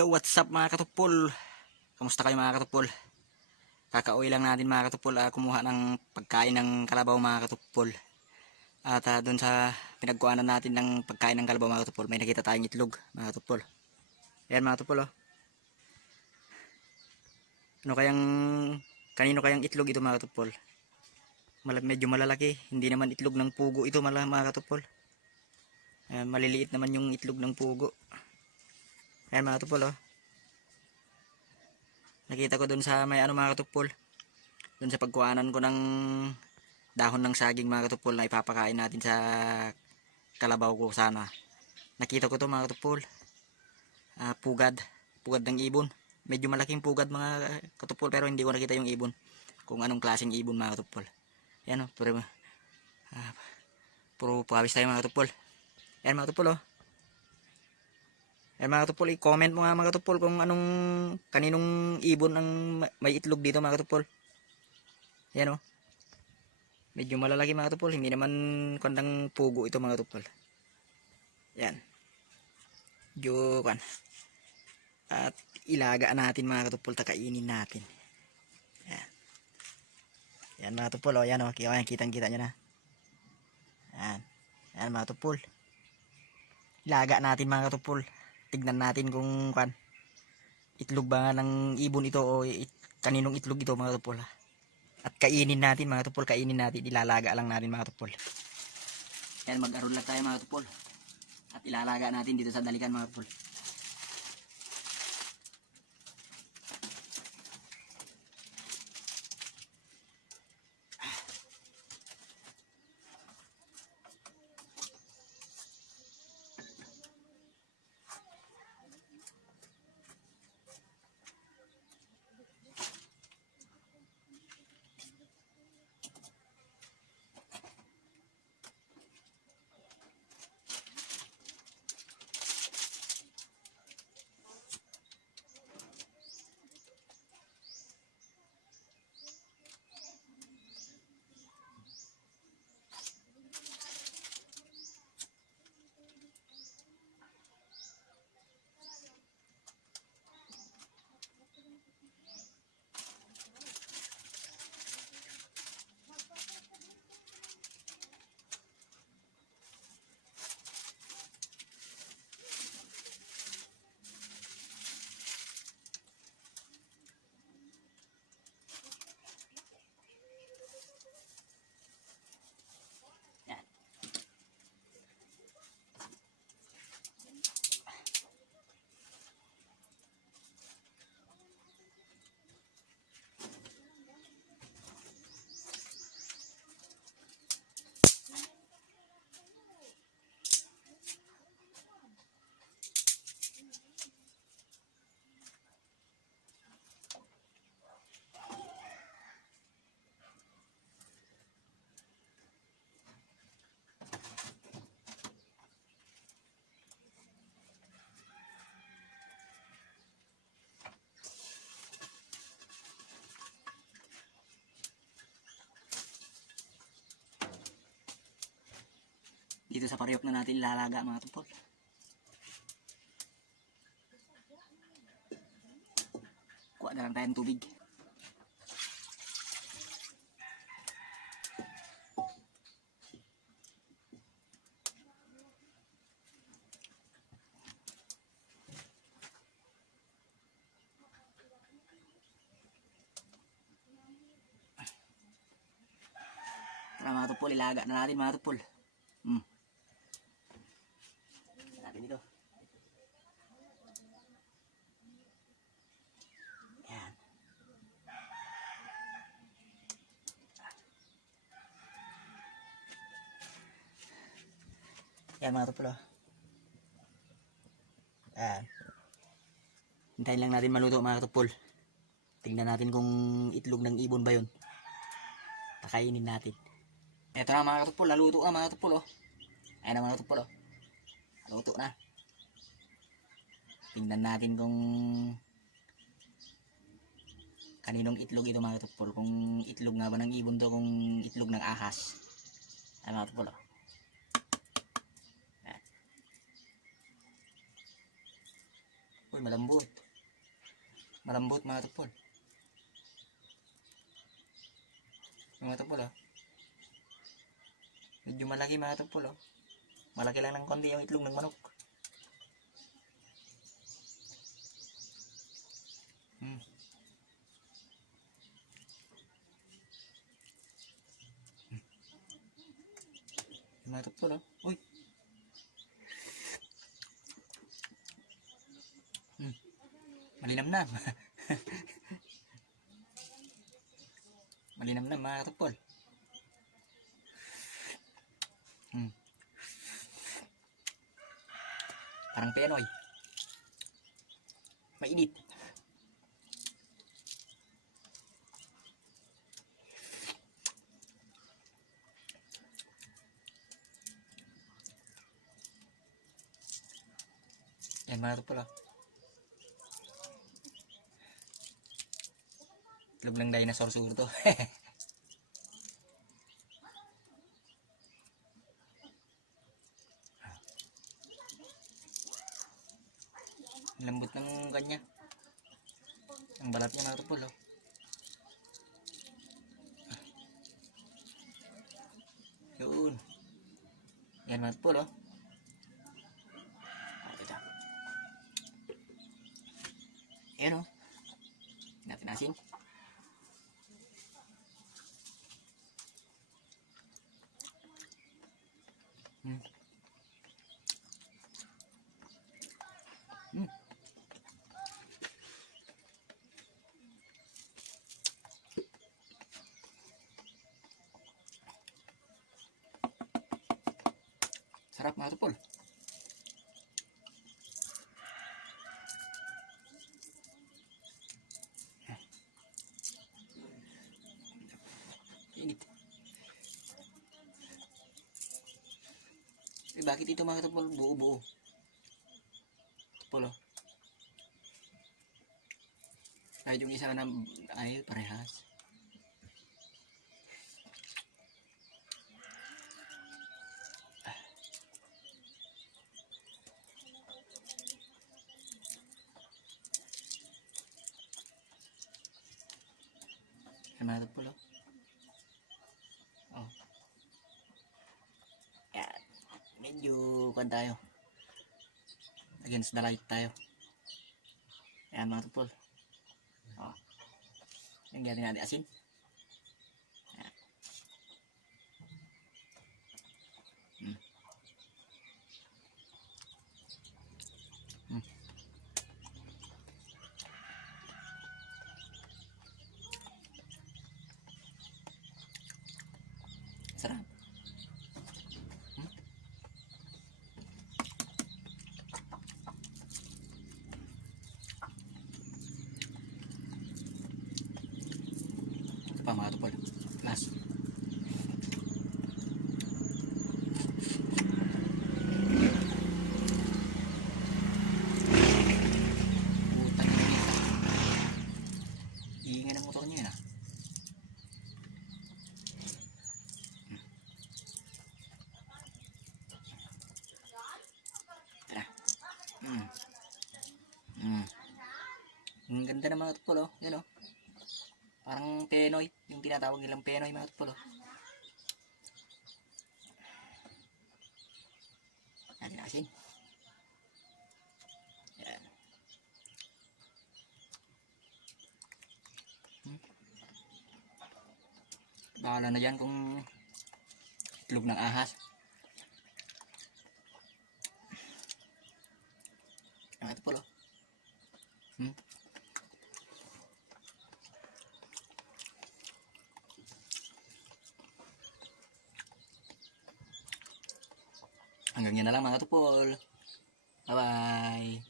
Hello, what's up mga katupol? Kamusta kayo mga katupol? Kakauwi lang natin mga katupol, kumuha ng pagkain ng kalabaw mga katupol. At doon sa pinagkuhanan natin ng pagkain ng kalabaw mga katupol, may nakita tayong itlog mga katupol. Ayan mga katupol, oh. Kanino kayang itlog ito mga katupol? Medyo malalaki, hindi naman itlog ng pugo ito mga katupol. Ayan, maliliit naman yung itlog ng pugo. Ayan mga katupol, oh. Nakita ko doon sa may mga katupol, doon sa pagkuhanan ko ng dahon ng saging mga katupol na ipapakain natin sa kalabaw ko sana. Nakita ko to mga katupol, pugad ng ibon. Medyo malaking pugad mga katupol, pero hindi ko nakita yung ibon, kung anong klaseng ibon mga katupol. Yan o, puro pawis tayo mga katupol. Yan mga katupol, oh. Yan mga katupol, i-comment mo nga mga katupol kung kaninong ibon ang may itlog dito mga katupol. Yan o, medyo malalaki mga katupol, hindi naman kandang pugo ito mga katupol. Yan, jokan. At ilaga natin mga katupol, takainin natin. Yan, yan mga katupol, oh. Yan o, kitang kita nyo na. Yan, yan mga katupol, ilaga natin mga katupol. Tignan natin kung itlog ba ng ibon ito o kaninong itlog ito mga katupol. At kainin natin mga katupol, ilalaga lang natin mga katupol. Yan, mag-aron lang tayo mga katupol. At ilalaga natin dito sa dalikan mga katupol. Dito sa parehok na natin ilalaga mga katupol. Kuha na lang tayong tubig. Tara mga katupol, ilaga na natin mga katupol. Natin dito. Yan. Yan mga katupol, oh. Yan. Hintayin lang natin maluto mga katupol. Tingnan natin kung itlog ng ibon ba yun. Pakainin natin. Eto na mga katupol, naluto na mga katupol, oh. Ayan na mga katupol, oh. Luto na. Tingnan natin kung kaninong itlog ito mga katupol. Kung itlog nga ba ng ibon to, kung itlog ng ahas. Ayan mga katupol, oh. Uy, malambot. Malambot mga tupol. Mga tupol oh. Medyo malaki mga tupol oh. Malaki lang ng konti yung itlog ng manok. Mga tupol oh. Uy. Malinamnam. Malinamnam mga tupol. Parang penoy. Mainit. Yan mga tupol oh. Itlog ng dinosaur siguro to. Lambot ng kanya. Ang balat niya mga tupol oh. Yun. Yan mga tupol oh. Ayan oh. Natin asin. Sarap mga tupol. Init. Eh, bakit ito mga tupol buo-buo? Tupol oh. Kahit yung isa na ay parehas. Yan mga tupol oh. Oh. Yan. Medyo kan tayo. Against the light tayo. Yan mga tupol. Oh. Yan galing natin asin. Yan. Sarap. Ito pa mga tupol. Last. Utang na isa. Iingay ng motor niya yun ah. Ang ganda ng mga tupol oh. Yan oh. Parang penoy. Yung tinatawag nilang penoy mga tupol oh. Natin asin. Yan. Bahala na dyan kung itlog ng ahas. Mga tupol oh. Hanggang yan na lang mga tupol. Bye bye.